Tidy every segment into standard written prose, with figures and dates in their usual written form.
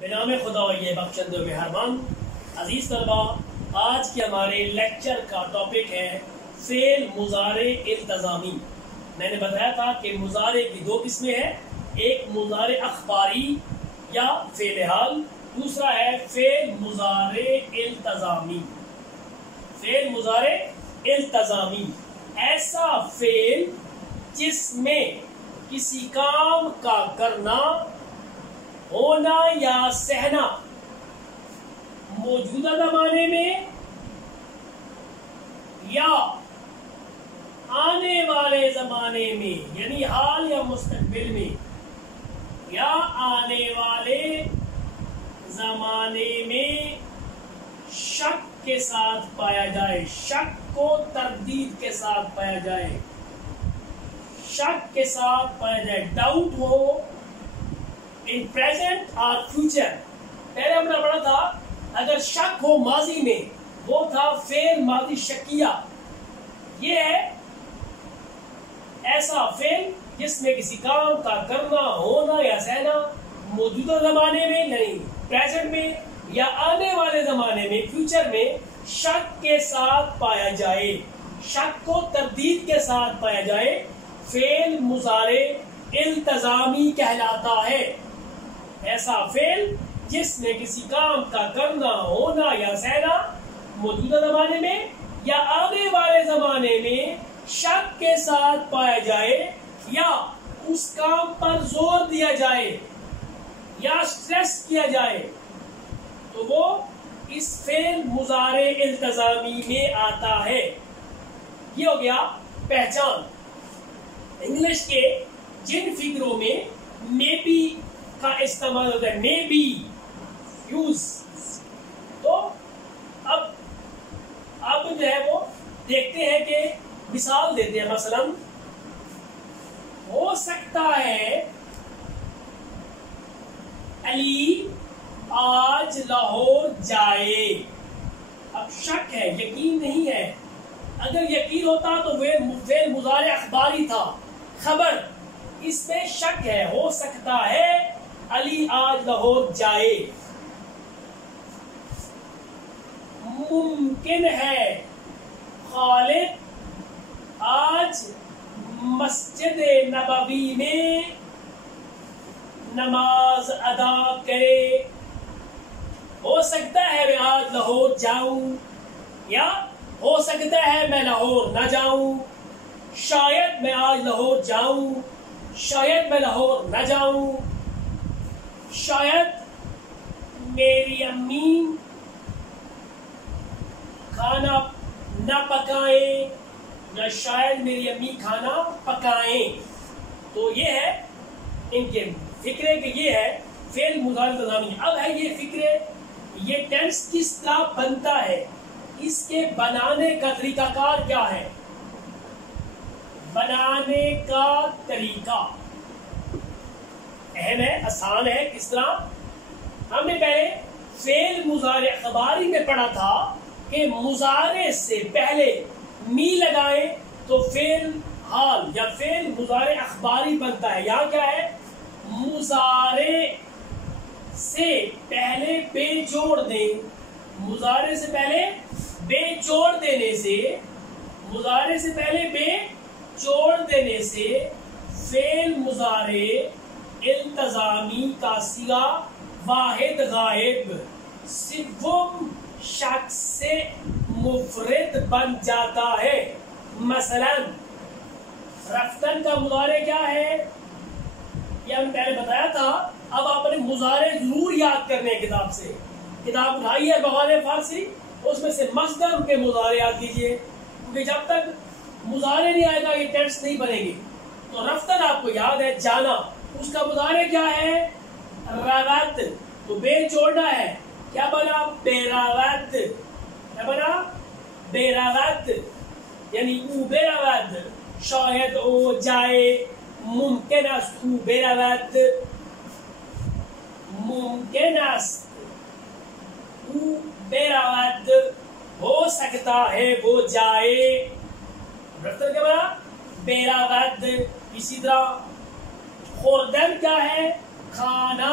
بنام خدا یہ بخشند و مہربان عزیز طلبا، آج کے ہمارے لیکچر کا ٹاپک ہے فعل مضارع التزامی۔ میں نے بتایا تھا کہ مضارع کی دو قسمیں ہیں، ایک مضارع اخباری یا فعل حال، دوسرا ہے فعل مضارع التزامی۔ فعل مضارع التزامی ایسا فعل جس میں کسی کام کا کرنا، ہونا یا سہنا موجودہ زمانے میں یا آنے والے زمانے میں، یعنی حال یا مستقبل میں، یا آنے والے زمانے میں شک کے ساتھ پایا جائے، شک کو تردید کے ساتھ پایا جائے، شک کے ساتھ پایا جائے، ڈاؤٹ ہو ان پریزنٹ اور فیوچر۔ پہلے ہم نے پڑھا تھا اگر شک ہو ماضی میں، وہ تھا فعل ماضی شکیہ۔ یہ ہے ایسا فعل جس میں کسی کام کا کرنا، ہونا یا سہنا موجودہ زمانے میں یعنی پریزنٹ میں یا آنے والے زمانے میں فیوچر میں شک کے ساتھ پایا جائے، شک کو تردید کے ساتھ پایا جائے، فعل مضارع التزامی کہلاتا ہے۔ ایسا فعل جس میں کسی کام کا کرنا، ہونا یا سہنا موجودہ زمانے میں یا آنے والے زمانے میں شک کے ساتھ پایا جائے، یا اس کام پر زور دیا جائے یا سٹریس کیا جائے، تو وہ اس فعل مضارع التزامی میں آتا ہے۔ یہ ہو گیا پہچان۔ انگلش کے جن فگروں میں مے بی کا استعمال ہوتا ہے، مے بی یوز، تو اب جو ہے وہ دیکھتے ہیں کہ مثال دیتے ہیں، مثلا ہو سکتا ہے علی آج لاہور جائے۔ اب شک ہے، یقین نہیں ہے۔ اگر یقین ہوتا تو فعل مضارع اخباری تھا، خبر، اس میں شک ہے، ہو سکتا ہے علی آج لاہور جائے۔ ممکن ہے خالد آج مسجد نبوی میں نماز ادا کرے۔ ہو سکتا ہے میں آج لاہور جاؤں، یا ہو سکتا ہے میں لاہور نہ جاؤں، شاید میں آج لاہور جاؤں، شاید میں لاہور نہ جاؤں، شاید میری امی کھانا نہ پکائیں، یا شاید میری امی کھانا پکائیں۔ تو یہ ہے ان کے فکرے کہ یہ ہے فعل مضارع التزامی۔ اب ہے یہ فکرے، یہ ٹینس کس طرح بنتا ہے، اس کے بنانے کا طریقہ کار کیا ہے۔ بنانے کا طریقہ اہم ہے، آسان ہے۔ کس طرح؟ ہم نے پہلے فعل مضارع اخباری میں پڑھا تھا کہ مضارع سے پہلے می لگائیں تو فعل حال یا فعل مضارع اخباری بنتا ہے۔ یہاں کیا ہے، مضارع سے پہلے بے جوڑ دیں، مضارع سے پہلے بے جوڑ دینے سے، مضارع سے پہلے بے جوڑ دینے سے فعل مضارع التزامی کا صیغہ واحد غائب سوم شخص سے مفرد بن جاتا ہے۔ مثلا رفتن کا مضارع کیا ہے، یہ ہم پہلے بتایا تھا۔ اب آپ نے مضارع ضرور یاد کرنے ہیں، کتاب سے کتاب اٹھائی ہے بغیر فارسی، اس میں سے مصدر کے مضارع یاد کیجئے، کیونکہ جب تک مضارع نہیں آئے گا یہ ٹینس نہیں بنے گی۔ تو رفتن آپ کو یاد ہے، جانا، اس کا مضارع کیا ہے، روت، تو بے جوڑنا ہے، کیا بنا، بیراوت، کیا بنا، بیراوت، یعنی او بیراوت، شاید او جائے، ممکن است او بیراوت، ممکن است او بیراوت، ہو سکتا ہے وہ جائے۔ رفتن کیا بنا، بیراوت۔ اسی طرح خوردن کیا ہے، کھانا،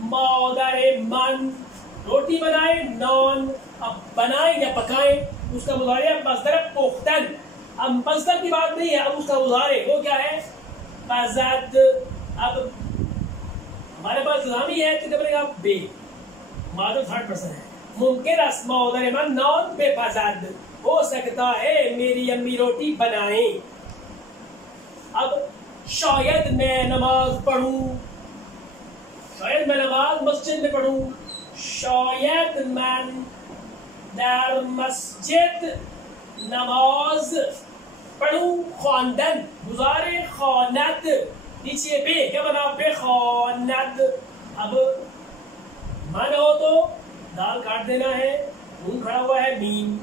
مادر من روٹی بنائے نان. اب بنائیں یا پکائیں اس کا مضارع مصدر پختن. اب مصدر کی بات نہیں ہے, اب اس کا مضارع وہ کیا ہے پزد. اب ہمارے پاس لازمی ہے تو کیا بنے گا بے, مادر تھرڈ پرسن ہے. ممکن اس مادر من نان بے پزد, ہو سکتا ہے میری امی روٹی بنائیں. اب شاید میں نماز پڑھوں, شاید میں نماز مسجد میں پڑھوں. شاید من در مسجد نماز پڑھوں. خواندن مضارع خواند, نیچے بے کیا بنا بے خواند. اب من ہو تو دال کاٹ دینا ہے, نون کھڑا ہوا ہے میم.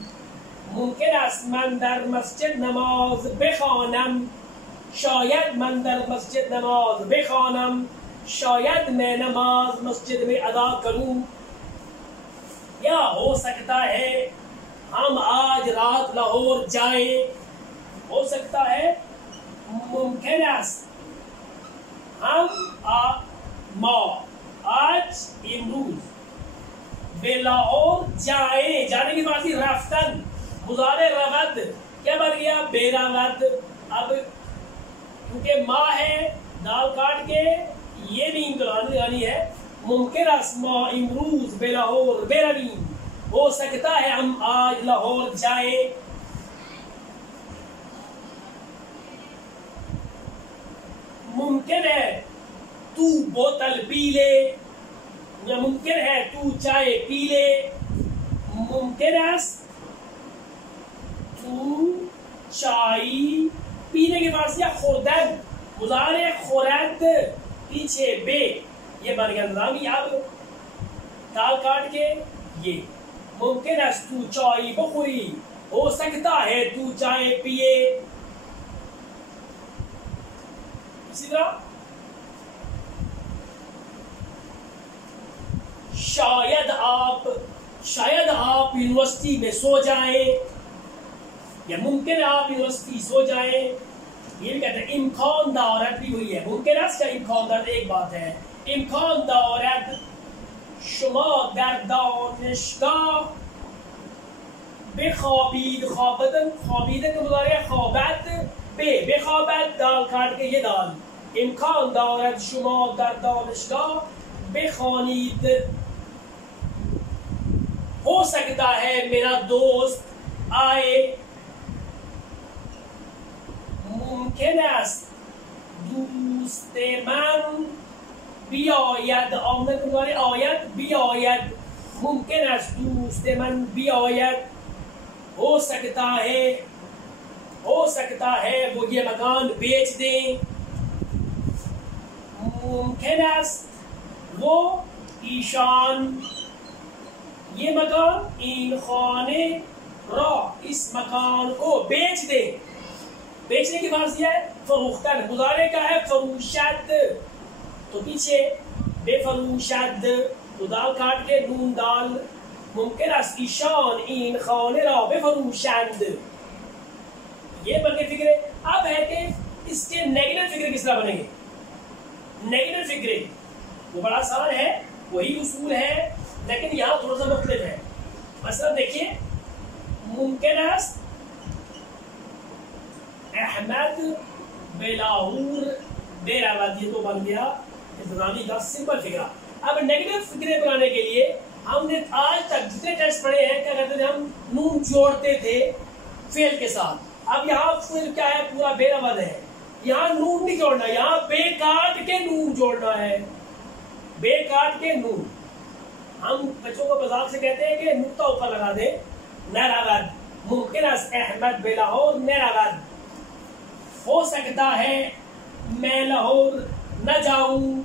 ممکن است من در مسجد نماز بخوانم. شاید من در مسجد نماز بخوانم. شاید میں نماز مسجد میں ادا کروں. یا ہو سکتا ہے ہم آج رات لاہور جائیں. ہو سکتا ہے ممکن است ہم ما آج امروز بے لاہور جائیں. جانے کی فارسی رفتن مضارع رود کیا بن گیا بے رود. اب کیونکہ ما ہے دال کاٹ کے یہ بھی انکلانی ہے. ممکن است ما امروز بے لاہور بے رویم. ہو سکتا ہے ہم آج لاہور جائیں. ممکن ہے تو بوتل پی لے, یا ممکن ہے تو چائے پی لے. ممکن است تو چائے پینے کے بعد سے خوردن مضارع خورد پیچھے بے یہ بن گیا نظامی. اب دال کاٹ کے یہ ممکن است تو چائے بخوری. ہو سکتا ہے تو چائے پیے. اسی طرح شاید آپ یونیورسٹی میں سو جائیں, یا ممکن ہے آپ یونیورسٹی سو جائیں. یہ بھی کہتے ہیں امکان دارد بھی ہوئی ہے. ممکن است کا امکان دارد ایک بات ہے. امکان دارد شما در دانشگاه بخوابید. خوابیدن کا مضارع خوابد بخوابد دال کاٹ کے یہ دال. امکان دارد شما در دانشگاه بخوانید. ہو سکتا ہے میرا دوست آئے. ممکن است دوست من بیاید. آمد مضارع آید بیاید. ممکن است دوست من بیاید. ہو سکتا ہے وہ یہ مکان بیچ دیں. ممکن است وہ ایشان یہ مکان این خانے را اس مکان کو بیچ دے. بیچنے کی فارسی ہے فروختن. مضارع کا ہے فروشد, تو پیچھے بے فروشد تو دال کاٹ کے نون دال. ممکن است ایشان این خانه را بفروشند. یہ بن کے فکرے. اب ہے کہ اس کے نیگیٹو فکرے کس طرح بنیں گے. نیگیٹو فکرے وہ بڑا آسان ہے, وہی اصول ہے, لیکن یہاں تھوڑا سا مختلف ہے. مثلا دیکھیے ممکن است احمد بلاہور بے رود. یہ تو بن گیا انتظامی کا سمپل فکرہ. اب نیگیٹو فکرے بنانے کے لیے ہم نے آج تک جتنے ٹیسٹ پڑھے ہیں کیا کہتے تھے ہم نون جوڑتے تھے فعل کے ساتھ. اب یہاں فعل کیا ہے پورا بے رود ہے. یہاں نون نہیں جوڑنا, یہاں بے کاٹ کے نون جوڑنا ہے. بے کاٹ کے نون. ہم بچوں کو مذاق سے کہتے ہیں کہ نقطہ اوپر لگا دیں نرود. ممکن است احمد بے لاہور نرود. ہو سکتا ہے میں لاہور نہ جاؤں.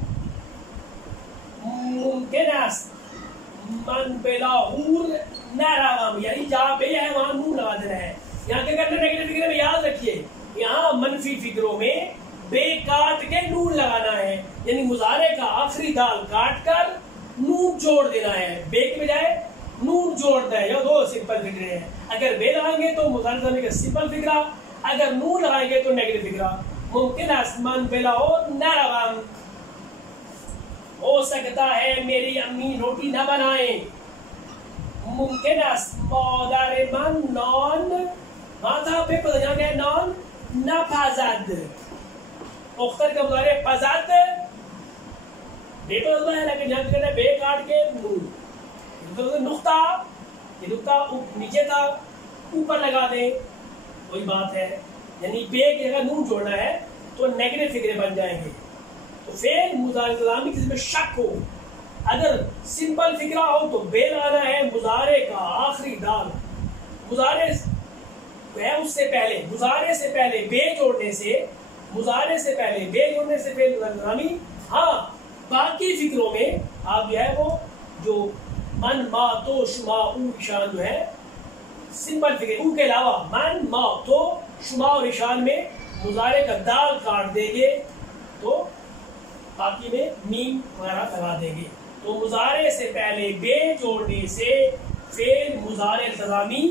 ممکن است من بے لاہور نہ روم. یعنی جہاں بے ہے وہاں نون لگا دینا ہے. یہاں کیا کرنا ہے نیگیٹو فکر میں یاد رکھیے, یہاں منفی فکروں میں بے کاٹ کے نون لگانا ہے. یعنی مضارع کا آخری دال کاٹ کر نون جوڑ دینا ہے. بے کے بجائے نون جوڑنا ہے. یہ دو سمپل فکرے ہیں. اگر بے لگائیں گے تو مضارع کا سمپل فکرہ, اگر نون لگائیں گے تو نیگیٹو فکرہ. ممکن است من بے لاہور نہ روم. ہو سکتا ہے میری امی روٹی نہ بنائیں. ممکن است مادر من نان ماذا پہ یہاں گیا نان نپزد. اختر کا مضارع پزد بے پر ہوتا ہے لیکن یہاں کہتے ہیں بے کاٹ کے نقطہ، یہ نقطہ نیچے تھا اوپر لگا دیں وہی بات ہے. یعنی بے کی اگر نون جوڑنا ہے تو نیگیٹو فگرے بن جائیں گے. تو فعل مضارع التزامی کسی میں شک ہو، اگر سمپل فکرہ ہو تو بے لانا ہے مضارع کا آخری دال. مضارع ہے اس سے پہلے، مضارع سے پہلے بے جوڑنے سے، مضارع سے پہلے بے جوڑنے سے فعل مضارع التزامی. ہاں باقی فکروں میں آپ جو ہے وہ جو من ما تو شما او اشان جو ہے سمپل فکر او کے علاوہ من ما تو شما اور اشان میں مضارع کا دال کاٹ دیں گے تو باقی میں میم وغیرہ لگا دیں گے. تو مضارع سے پہلے بے جوڑنے سے فعل مضارع التزامی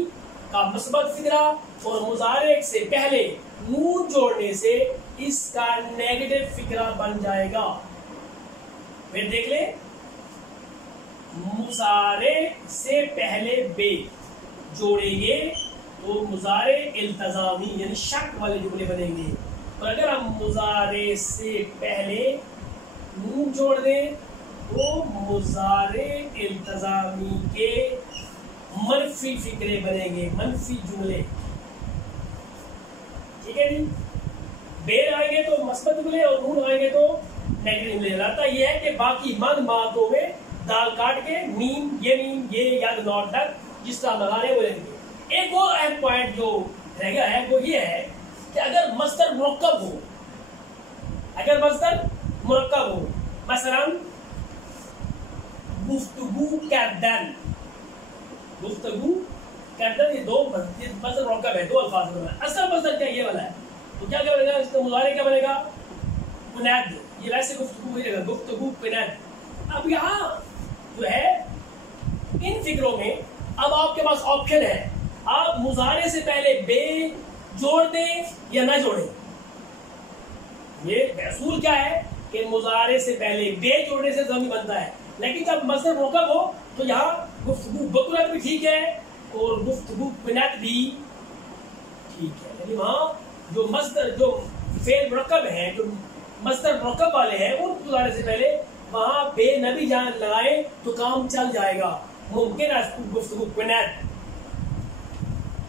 کا مثبت فکرہ اور مضارع سے پہلے نون جوڑنے سے اس کا نیگیٹو فکرہ بن جائے گا. پھر دیکھ لیں مضارع سے پہلے بے جوڑیں گے تو مضارع التزامی یعنی شک والے جملے بنیں گے. اور اگر ہم مضارع سے پہلے نون جوڑ دیں تو مضارع التزامی کے منفی فکرے بنیں گے، منفی جملے. ٹھیک ہے جی. بے لگائیں گے تو مثبت جملے اور نون لگائیں گے تو نیگیٹو جملے. رہتا یہ ہے کہ باقی من ماتوں میں دال کاٹ کے میم یہ یا ناٹ تک جس طرح لگا رہے وہ لیں گے. ایک اور اہم پوائنٹ جو رہ گیا ہے وہ یہ ہے کہ اگر مصدر مرکب ہو، اگر مصدر مرکب ہو، مثلا گفتگو کردن، گفتگو کردن، یہ دو مصدر مرکب ہے، دو الفاظ میں. اصل مصدر کیا یہ والا ہے تو کیا کرے گا، اس کا مضارع کیا بنے گا کنید. یہ ویسے گفتگو ہی رہے گا گفتگو کنید. اب یہاں جو ہے ان فکروں میں اب آپ کے پاس آپشن ہے، آپ مضارع سے پہلے بے جوڑ دیں یا نہ جوڑیں. یہ اصول کیا ہے کہ مضارع سے پہلے بے جوڑنے سے ضمیر بنتا ہے، لیکن جب مصدر مرکب ہو تو یہاں گفتگو بکرت بھی ٹھیک ہے اور گفتگو کنید بھی ٹھیک ہے. یعنی وہاں جو مصدر جو فعل مرکب ہیں، جو مصدر مرکب والے ہیں، ان مضارع سے پہلے وہاں بے نہ بھی جان لگائیں تو کام چل جائے گا. ممکن ہے گفتگو کنید.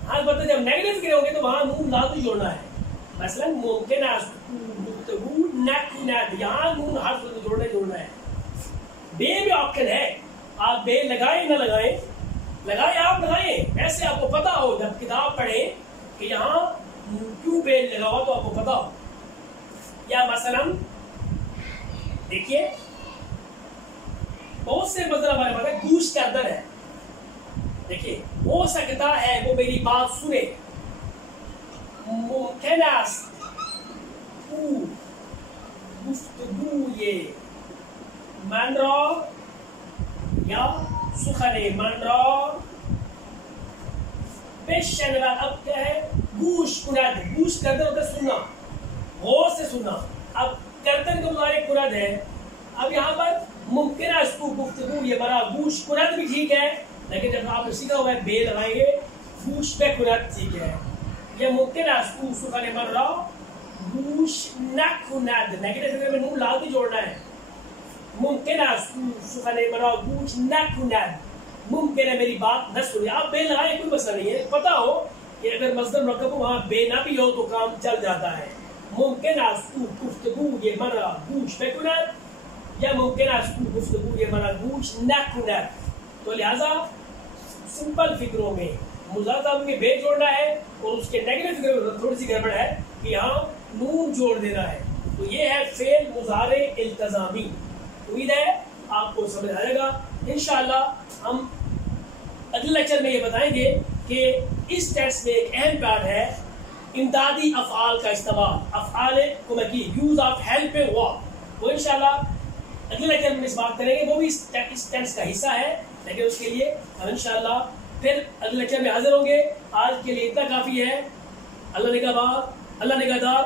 ہاں بتا جب نیگیٹو فکر ہوں گے تو وہاں نون لازمی جوڑنا ہے. مثلا ممکن ہے گفتگو نہ کنید، یہاں نون حرف جوڑنا ہے. بے بھی آپشن ہے، آپ بے لگائیں نہ لگائیں، لگائیں آپ لگائیں. ایسے آپ کو پتا ہو جب کتاب پڑھیں کہ یہاں کیوں بے لگا ہوا تو آپ کو پتا ہو. یا مثلا دیکھیے بہت سے مطلب ہمارے پاس ہے گوشت کے اندر ہے. دیکھیے ہو سکتا ہے وہ میری بات سنے. ممکن است او گفتگوی من را یا سخن من را بشنود. اب کیا ہے گوش کند، گوش کردن ہوتا ہے سننا، غور سے سننا. اب کردن کا مضارع کند ہے. اب یہاں پر ممکن ہے اس کو گفتگو یہ بڑا گوش کند بھی ٹھیک ہے، لیکن جب آپ نے سیکھا ہوا ہے بے لگائیں گے گوش پہ کند ٹھیک ہے. یہ ممکن ہے اس کو سخن من را گوش نہ کند، نیگیٹو فکر میں نون لازمی جوڑنا ہے. ممکن ہے اس کو سخن من را گوش نہ کند، ممکن ہے میری بات نہ سنے. آپ بے لگائیں کوئی مسئلہ نہیں ہے. پتا ہو کہ اگر مصدر مرکب ہو وہاں بے نہ بھی ہو تو کام چل جاتا ہے. ممکن ہے اس کو گفتگو یہ من را گوش پہ کند، یا ممکن ہے اس کو گفتگو یہ من را گوش نہ کند. تو لہذا سمپل فکروں میں مضارع میں بے جوڑنا ہے اور اس کے نیگیٹو فکر میں تھوڑی سی گڑبڑ ہے کہ یہاں نون جوڑ دینا ہے. تو یہ ہے فعل مضارع التزامی. امید ہے آپ کو سمجھ آئے گا. انشاءاللہ ہم اگلے لیکچر میں یہ بتائیں گے کہ اس ٹیکسٹ میں ایک اہم پارٹ ہے امدادی افعال کا استعمال، افعال کمکی، یوز آف ہیلپنگ ورب. وہ انشاءاللہ اگلے لیکچر میں اس بات کریں گے، وہ بھی اس ٹیکسٹ کا حصہ ہے، لیکن اس کے لیے ہم انشاءاللہ پھر اگلے لیکچر میں حاضر ہوں گے. آج کے لیے اتنا کافی ہے. اللہ نگہبان، اللہ نگہدار.